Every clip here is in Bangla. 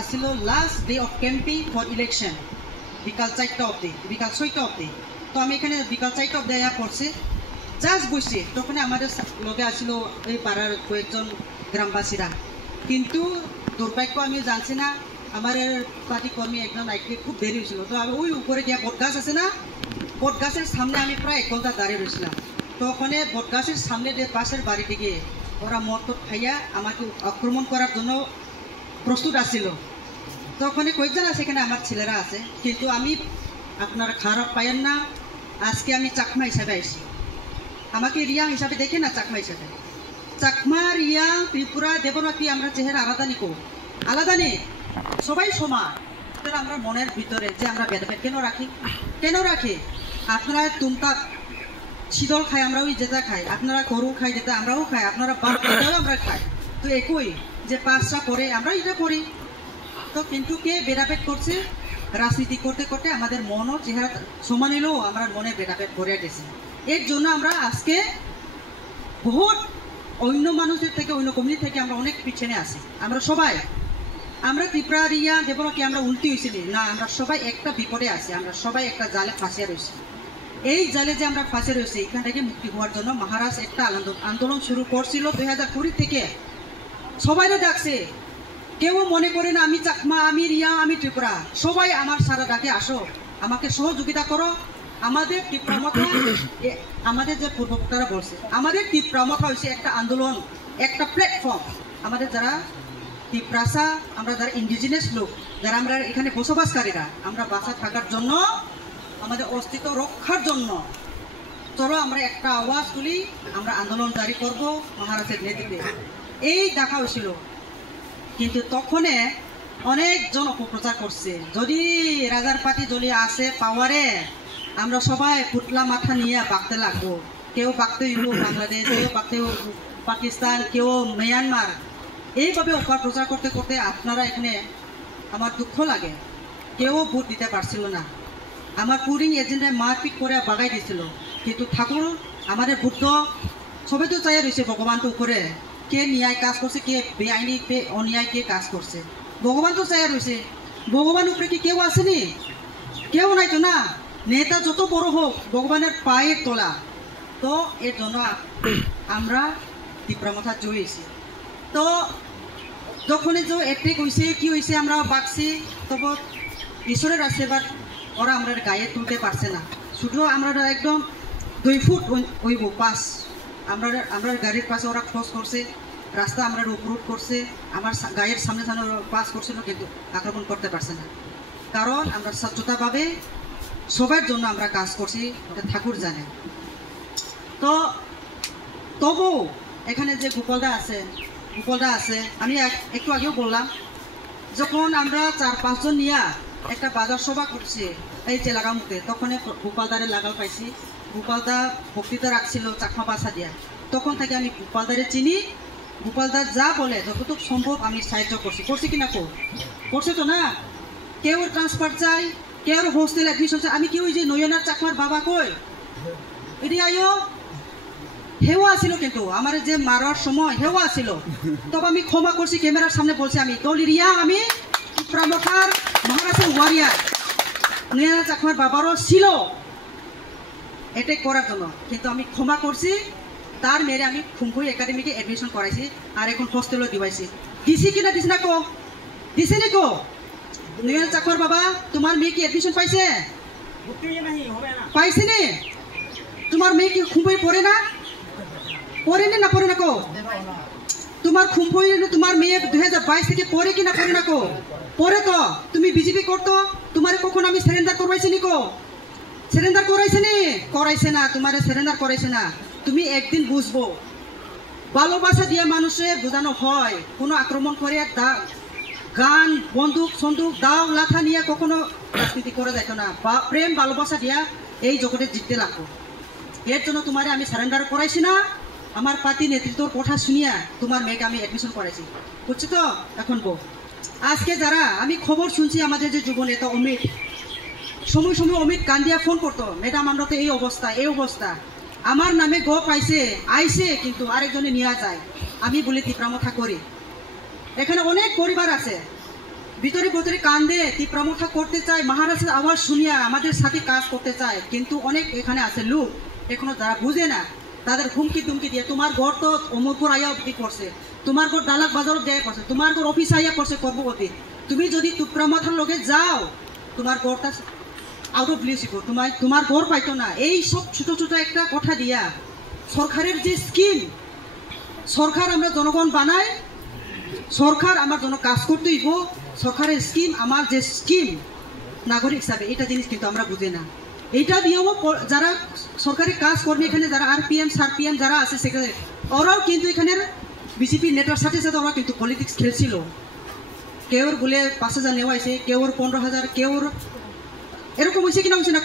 আসছিল last day of camping for election, বিকাল 4টা অবধি, বিকাল 6টা অবধি। তো আমি এখানে বিকাল 4টা অবধি আয়া পড়ছি, জাস্ট বসছি, তখন আমাদের লগে আসছিল এই পাড়ার কয়েকজন গ্রামবাসীরা। কিন্তু দুর্ভাগ্য আমি জানছি না, আমার পার্টি কর্মী একজন আইকে খুব দেরি হয়েছিল। তো আমি ওই উপরে গিয়া বটগাছ আছে না, বটগাছের সামনে আমি প্রায় 1 ঘন্টা দাঁড়িয়ে রয়েছিলাম। তো ওখানে বটগাছের সামনে যে পাশের বাড়িতে গিয়ে ওরা মদ খাইয়া আমাকে আক্রমণ করার জন্য প্রস্তুত আসছিল। তো ওখানে কয়েকজন আছে, সেখানে আমার ছেলেরা আছে। কিন্তু আমি, আপনারা খারাপ পাইয়েন না, আজকে আমি চাকমা হিসাবে আইছি। আমাকে রিয়া হিসাবে দেখে না, চাকমা হিসাবে। চাকমা, রিয়া, ত্রিপুরা, দেবনাথী আমরা চেহারা আলাদা নিকো, আলাদা নেই, সবাই সমান। তাহলে আমরা মনের ভিতরে যে আমরা ভেদাভেদ কেন রাখি? আপনারা তুমতা শীতল খাই, আমরা ওই যেটা খাই, আপনারা গরু খাই যেটা আমরাও খাই, আপনারা বারোটাও আমরা খাই। তো একই যে পাঁচটা করে আমরা এটা করি। তো কিন্তু কে ভেদাভেদ করছে? রাজনীতি করতে করতে আমাদের মনও চেহারা সমান এলেও আমরা মনে ভেদাভেদ করে গেছি। এর জন্য আমরা আজকে বহুত অন্য মানুষের থেকে, অন্য কমিউনিটি থেকে আমরা অনেক পিছনে আছি। আমরা সবাই, আমরা ত্রিপুরা, রিয়া, দেবনাথী আমরা উল্টি হয়েছিল না, আমরা সবাই একটা বিপদে আছি, আমরা সবাই একটা জালে ফাঁসিয়ে রয়েছি। এই জালে যে আমরা ফাঁসে রয়েছি, এখান থেকে মুক্তি হওয়ার জন্য মহারাজ একটা আন্দোলন শুরু করছিল 2020 থেকে। সবাই ডাকছে, কেউ মনে করে না আমি চাকমা, আমি রিয়া, আমি ত্রিপুরা, সবাই আমার সারা ডাকে আসো, আমাকে সহযোগিতা করো। আমাদের তীব্রমতা, আমাদের যে পূর্ববক্তারা বলছে, আমাদের তীব্রমতা হয়েছে একটা আন্দোলন, একটা প্ল্যাটফর্ম। আমাদের যারা ত্রিপ্রাসা, আমরা যারা ইন্ডিজিনাস লোক, যারা আমরা এখানে বসবাসকারীরা, আমরা বাঁচা থাকার জন্য, আমাদের অস্তিত্ব রক্ষার জন্য চলো আমরা একটা আওয়াজ তুলি, আমরা আন্দোলন জারি করব মহারাজের নেতৃত্বে। এই দেখা হয়েছিল। কিন্তু তখনে অনেকজন অপপ্রচার করছে, যদি রাজার পার্টি যদি আসে পাওয়ারে, আমরা সবাই পুতলা মাথা নিয়ে বাঁকতে লাগবো। কেউ বাঁকতে বাংলাদেশ, কেউ বাঁকতে পাকিস্তান, কেউ মিয়ানমার। এইভাবে অপপ্রচার করতে করতে আপনারা এখানে, আমার দুঃখ লাগে, কেউ ভোট দিতে পারছিল না। আমার পুরিং এজেন্টে মারপিট করে বাগাই দিয়েছিল। কিন্তু ঠাকুর আমাদের বুদ্ধ সবাই তো চাই রয়েছে ভগবান তো উপরে, কে ন্যায় কাজ করছে, কে বেআইনি, কে অন্যায়, কে কাজ করছে, ভগবান তো চাই রয়েছে। ভগবান উপরে কি কেউ আসেনি? কেউ নাই তো না। নেতা যত বড় হোক, ভগবানের পায়ের তোলা। তো এর জন্য আমরা তীব্রমতা জয়েছি। তো যখন যে এট্রিক হয়েছে, কি হয়েছে, আমরা বাঁকছি, তবে ঈশ্বরের আশীর্বাদ ওরা আমরা গায়ে তুলতে পারছে না। শুধু আমরা একদম 2 ফুট হইব পাস, আমরা গাড়ির পাশে ওরা ক্রস করছে, রাস্তা আমরা রোড করছে, আমার গায়ের সামনে সামনে পাস করছিল, কিন্তু আক্রমণ করতে পারছে না। কারণ আমরা স্বচ্ছতাভাবে সবার জন্য আমরা কাজ করছি, ঠাকুর জানে। তো তবু এখানে যে গোপালদা আছে, আমি একটু আগেও বললাম, যখন আমরা 4-5 জন নিয়ে একটা বাজার সভা করছি এই যে লাগামুখে, তখন গোপালদারে লাগাল পাইছি। গোপালদা বক্তৃতা রাখছিল চাকমা ভাষা দিয়া, তখন থেকে আমি গোপালদারে চিনি। গোপালদার যা বলে যতটুকু সম্ভব আমি সাহায্য করছি কিনা করছে তো না। কেউ ট্রান্সফার চাই, কেউ হোস্টেল অ্যাডমিশন চাই, আমি কেউ যে নয়নার চাকমার বাবা কই এটি আয়ো হেও আসিল, কিন্তু আমার যে মারার সময় হেও আসিল, তবে আমি ক্ষমা করছি, ক্যামেরার সামনে বলছি আমি দলিরিয়া, আমি প্রামকার মহারাজের ওয়ারিয়ার, নয়নার চাকমার বাবারও ছিল এটাই করার জন্য, কিন্তু আমি ক্ষমা করছি। তার মেরে আমি খুমখুই একাডেমিকে এডমিশন করাইছি, আর এখন হোস্টেলও দিবাইছি। দিছি কিনা দিছি না কো, দিছে নি কো? নয়নার চাকমার বাবা, তোমার মেয়ে কি এডমিশন পাইছে? পাইছে নি? তোমার মেয়ে কি খুমখুই পড়ে না? পড়ে না পড়ে না কো? তোমার খুমখুই তোমার মেয়ে 2022 থেকে পড়ে কিনা পড়ে না কো? পড়ে তো। তুমি বিজেপি করতো, তোমার কখন আমি সারেন্ডার করবাইছি নি কো? সারেন্ডার করাইছে নি? করাইছে না, তোমার সারেন্ডার করাইছে না। তুমি একদিন বুঝবো, ভালোবাসা দিয়ে মানুষের বোঝানো হয়, কোনো আক্রমণ করে গান বন্দুক দাও লাথা নিয়ে কখনো রাজনীতি করে যেত না। প্রেম ভালোবাসা দিয়া এই জগতে জিততে লাগবো। এর জন্য তোমারে আমি সারেন্ডার করাইছি না, আমার পার্টি নেতৃত্বর কথা শুনিয়া তোমার মেয়েকে আমি অ্যাডমিশন করাইছি, বুঝছি তো? এখন বউ আজকে যারা আমি খবর শুনছি, আমাদের যে যুব নেতা অমিত, সময় অমিত কান্দিয়া ফোন করতো, ম্যাডাম আমরা তো এই অবস্থা, আমার নামে গ পাইছে আইছে, কিন্তু আরেকজনে নিয়ে যায়। আমি বলি তীব্রমতা করি। এখানে অনেক পরিবার আছে, ভিতরে ভিতরে কান্দে তীব্রমথা করতে চায়, মহারাজের আওয়াজ শুনিয়া আমাদের সাথে কাজ করতে চায়, কিন্তু অনেক এখানে আছে লোক এখনো যারা বুঝে না, তাদের হুমকি তুমকি দিয়ে তোমার ঘর তো অমরপুর আইয়া অব্দি করছে, তোমার ঘর দালাক বাজারত দেয়া করছে, তোমার ঘর অফিস আইয়া করছে কর্মপতি, তুমি যদি তীব্রমথার লগে যাও তোমার ঘরটা আউট অফ লিস্ট তোমার ঘর পাইতো না। এই সব ছোট ছোট একটা কথা দিয়া সরকারের যে স্কিম, সরকার আমরা জনগণ বানায়, সরকার আমার জন্য কাজ করতে হইব, সরকারের স্কিম আমার যে স্কিম নাগরিক হিসাবে এটা জিনিস কিন্তু আমরা বুঝি না। এইটা দিয়েও যারা সরকারি কাজ কর্মী এখানে যারা আরপিএম সারপিএম যারা আছে সেখানে ওরাও কিন্তু এখানের বিজেপি নেতার সাথে সাথে ওরা কিন্তু পলিটিক্স খেলছিল। কেউর বলে 5,000 নেওয়া হয়েছে, কেউর 15,000, কেউর এরকম হয়েছে কিনা হয়েছে না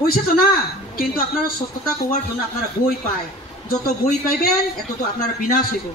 হয়েছে তো না। কিন্তু আপনারা সত্যতা কোয়ার জন্য আপনারা বই পায়, যত বই পাইবেন এত তো আপনারা বিনাশ হইব।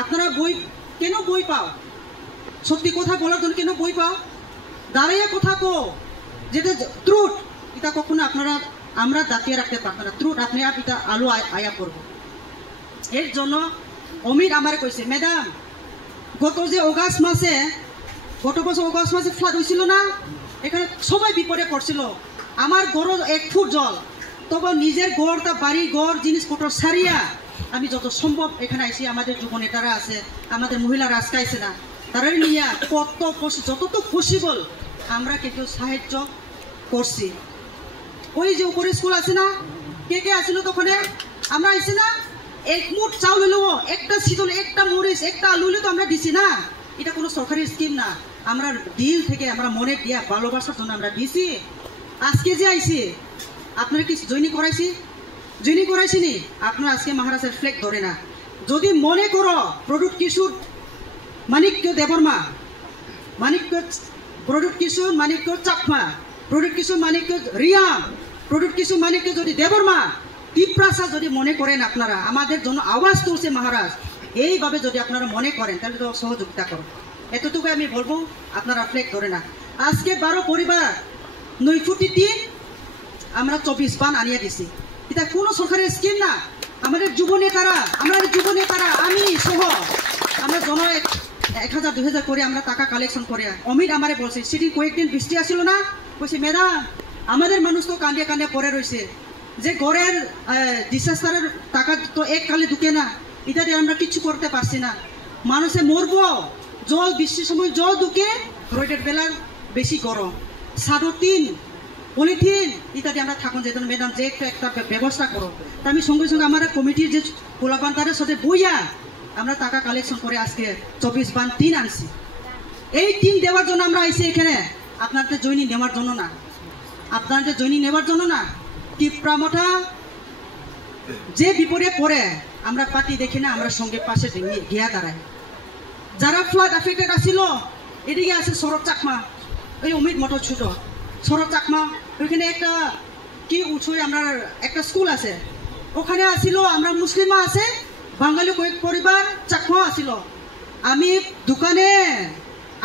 আপনারা বই কেন বই পাও? সত্যি কথা বলার জন্য কেন বই পাও? দাঁড়াইয়া কথা কো, যেটা ট্রুথ এটা কখনো আপনারা আমরা দাঁতিয়ে রাখতে পারতাম না। ট্রুথ আপনি এটা আলো আয়া করবো। এর জন্য অমিত আমার কইছে, ম্যাডাম গত বছর অগাস্ট মাসে ফ্লাড হয়েছিল না, এখানে সবাই বিপদে পড়ছিল, আমার গড় 1 ফুট জল, তবে নিজের গড়টা বাড়ি গড় জিনিসপত্র সারিয়া আমি যত সম্ভব এখানে আইসি। আমাদের যুব নেতারা আছে, আমাদের মহিলারা আজকে আইসে না, তারা নিয়ে যতটুকু পসিবল আমরা কিন্তু সাহায্য করছি। ওই যে উপরে স্কুল আছে না, কে আসছিল তখন আমরা আইসি না, 1 মুঠ চাউল হলেও, একটা শীতল, একটা মরিচ, একটা আলু হলেও তো আমরা দিছি না। এটা কোনো সরকারি স্কিম না, আমরা দিল থেকে আমরা মনে দিয়া ভালোবাসার জন্য আমরা দিছি। আজকে যে আইসি আপনারা কি জয়নি করাইছি নি? আপনারা আজকে মহারাজের ফ্ল্যাগ ধরে না। যদি মনে করো প্রডুক্ট কিশোর মানিক্য দেবর্মা, প্রডুক্ট কিশোর মানিক্য চাকমা, প্রডুক্ট কিশোর মানিক্য রিয়াম, প্রডুক্ট কিশোর মানিক্য যদি দেবর্মা তীব্রাসা যদি মনে করেন আপনারা আমাদের জন্য আওয়াজ তুলছে মহারাজ, এইভাবে যদি আপনারা মনে করেন তাহলে তো সহযোগিতা করো। এতটুকু আমি বলবো, আপনারা ফ্ল্যাগ ধরে না। আজকে 12 পরিবার 9 ফুটি 3 আমরা 24 বান আনিয়ে দিছি। এটা কোনো সরকারের স্কিম না। আমাদের যুব নেতারা আমি সহ আমরা 1000-2000 করে আমরা টাকা কালেকশন করে অমিত আমারে বলছে, সেদিন কয়েকদিন বৃষ্টি আসছিল না, বলছে ম্যাডাম আমাদের মানুষ তো কান্দে কান্দে পড়ে রয়েছে, যে ঘরের ডিসাস্টারের টাকা তো এক কালে ঢুকে না, এটা দিয়ে আমরা কিছু করতে পারছি না, মানুষে মরবো, জল বৃষ্টির সময় জল ঢুকে, রোদের বেলার বেশি গরম, সাদর 3 পলিথিন ইত্যাদি আমরা থাকুন যেত না। ম্যাডাম যে একটা ব্যবস্থা করো। তা আমি সঙ্গে সঙ্গে আমার কমিটির যে পোলাপান তাদের সাথে বইয়া আমরা টাকা কালেকশন করে আজকে 24 বান 3 আনছি। এই 3 দেওয়ার জন্য আমরা আইসি এখানে, আপনাদের জয়নি নেওয়ার জন্য না, আপনাদের জয়নি নেওয়ার জন্য না। তীব্রমথা যে বিপদে পড়ে আমরা পার্টি দেখি না, আমরা সঙ্গে পাশে গিয়া দাঁড়াই। যারা ফ্লাড এফেক্টেড আসছিল, এদিকে আছে শরৎ চাকমা, ওই অমিত মতো ছোট শরৎ চাকমা, ওইখানে একটা কি উঠে আমরা একটা স্কুল আছে, ওখানে আসিল। আমরা মুসলিমা আছে, বাঙালি কয়েক পরিবার চাকমা আসিল। আমি দোকানে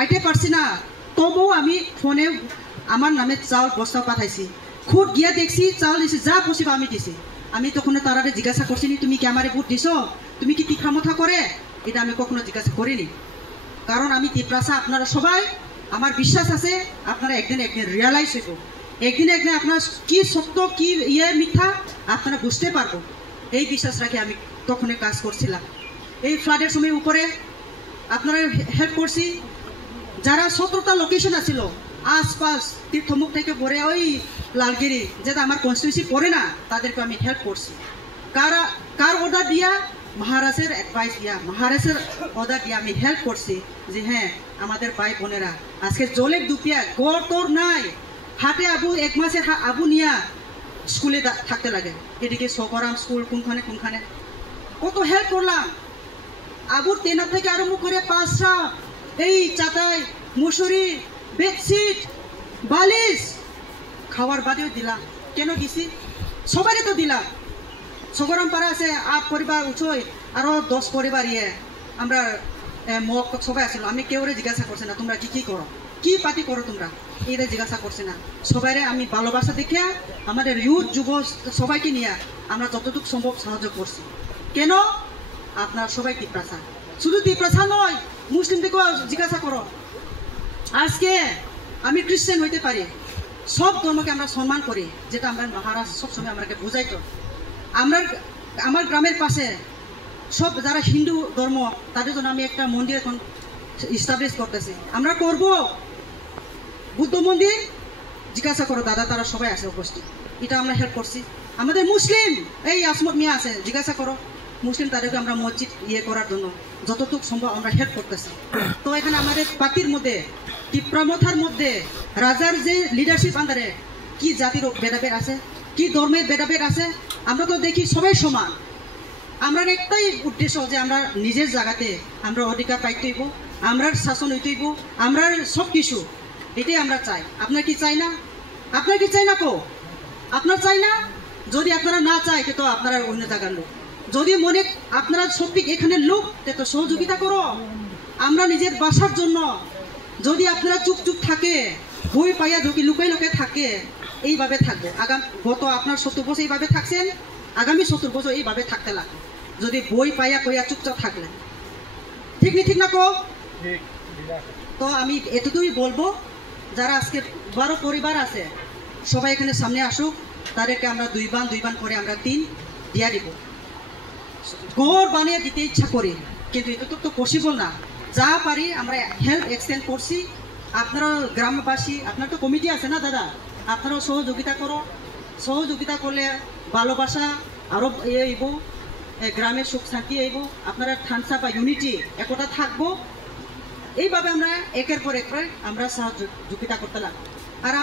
আইতে পারছি না, তবুও আমি ফোনে আমার নামে চাউল বস্তা পাঠাইছি। খুদ গিয়া দেখছি চাউল দিছি, যা পসিব আমি দিছি। আমি তখন তারারে জিজ্ঞাসা করছি, তুমি কি আমারে ভোট দিছ, তুমি কি তীব্রমথা করে? এটা আমি কখনো জিজ্ঞাসা করিনি, কারণ আমি তীব্রাসা আপনারা সবাই, আমার বিশ্বাস আছে আপনারা একদিন রিয়ালাইজ হইব, একদিন আপনার কি সত্য কি মিথ্যা আপনারা বুঝতে পারবো। এই বিশ্বাস রাখি আমি তখন কাজ করছিলাম। এই ফ্লাডের সময় উপরে আপনারা হেল্প করছি। যারা 17টা লোকেশন আছিল আশপাশ তীর্থমুখ থেকে পরে ওই লালগিরি, যেটা আমার কনস্টিটিউন্সি পড়ে না, তাদেরকে আমি হেল্প করছি। কার অর্ডার দিয়া? মহারাজের অ্যাডভাইস দিয়া, মহারাজের অর্ডার দিয়া আমি হেল্প করছি যে হ্যাঁ আমাদের ভাই বোনেরা আজকে জলের দুপিয়া গড় তোর নাই, হাতে আবু 1 মাসের আবু নিয়া স্কুলে থাকতে লাগে। এদিকে সকরাম স্কুল কোনখানে কত হেল্প করলাম। আবুর তেনা থেকে আরম্ভ করে পাঁচটা এই চাটাই, মুসুরি, বেডশিট, বালিশ খাওয়ার বাদেও দিলাম। কেন দিছি? সবারই তো দিলাম। সকরাম পাড়া আছে 8 পরিবার উঠোই, আরো 10 পরিবার আমরা মক সবাই আসলো। আমি কেউরে জিজ্ঞাসা করছি না তোমরা কি করো, কি পার্টি করো তোমরা, এরা জিজ্ঞাসা করছি না। সবাইরে আমি ভালোবাসা দেখে আমাদের ইউথ যুব সবাইকে নিয়ে আমরা যতটুকু সম্ভব সাহায্য করছি। কেন? আপনারা সবাই তীব্রাসা, শুধু তীব্রাসা নয়, মুসলিমদেরকেও জিজ্ঞাসা করো। আজকে আমি খ্রিস্টান হইতে পারি, সব ধর্মকে আমরা সম্মান করি, যেটা আমরা মহারাজ সবসময় আমাকে বুঝাইতো। আমার গ্রামের পাশে সব যারা হিন্দু ধর্ম, তাদের জন্য আমি একটা মন্দির এখন ইস্টাবলিশ করতেছি। আমরা করব বুদ্ধ মন্দির, জিজ্ঞাসা করো দাদা, তারা সবাই আছে উপস্থিত, এটা আমরা হেল্প করছি। আমাদের মুসলিম এই আসমত মিয়া আছে, জিজ্ঞাসা করো, মুসলিম তাদেরকে আমরা মসজিদ করার জন্য যতটুকু সম্ভব আমরা হেল্প করতেছি। তো এখানে আমাদের পার্টির মধ্যে, টিপ্রামথার মধ্যে রাজার যে লিডারশিপ আন্ডারে কি জাতির ভেদাভেদ আছে, কি ধর্মের ভেদাভেদ আছে, আমরা তো দেখি সবাই সমান। আমরা একটাই উদ্দেশ্য যে আমরা নিজের জায়গাতে আমরা অধিকার পাইতে হইব, আমরা শাসন হইতে হইব, আমরা সব কিছু এটাই আমরা চাই। আপনার কি চাই না? আপনার কি চাই না? আপনার চাই না? যদি আপনারা না চাই তো আপনারা অন্য জায়গার লোক। যদি মনে আপনারা সত্যি এখানে লোক, তো সহযোগিতা করো। আমরা নিজের বাসার জন্য যদি আপনারা চুপ চুপ থাকে, বই পাইয়া ঢুকি লুকাই লুকাই থাকে, এইভাবে থাকবো। গত আপনার 70 বছর এইভাবে থাকছেন, আগামী 70 বছর এইভাবে থাকতে লাগবে যদি বই পাইয়া কইয়া চুপচাপ থাকলেন। ঠিক নি? ঠিক না? তো আমি এতটুকুই বলবো, যারা আজকে 12 পরিবার আছে সবাই এখানে সামনে আসুক, তাদেরকে আমরা 2 বান করে আমরা 3 দিয়া দিব। ঘর বানিয়ে দিতে ইচ্ছা করি, কিন্তু এটা তো পসিবল না। যা পারি আমরা হেল্প এক্সটেন্ড করছি। আপনারা গ্রামবাসী, আপনার তো কমিটি আছে না দাদা, আপনারাও সহযোগিতা করো। সহযোগিতা করলে ভালোবাসা আরো আইব, গ্রামের সুখ শান্তি আইব, আপনারা থানসা বা ইউনিটি একতা থাকবো। এইভাবে আমরা একের পর এক আমরা সহযোগিতা করতে লাগবো। আর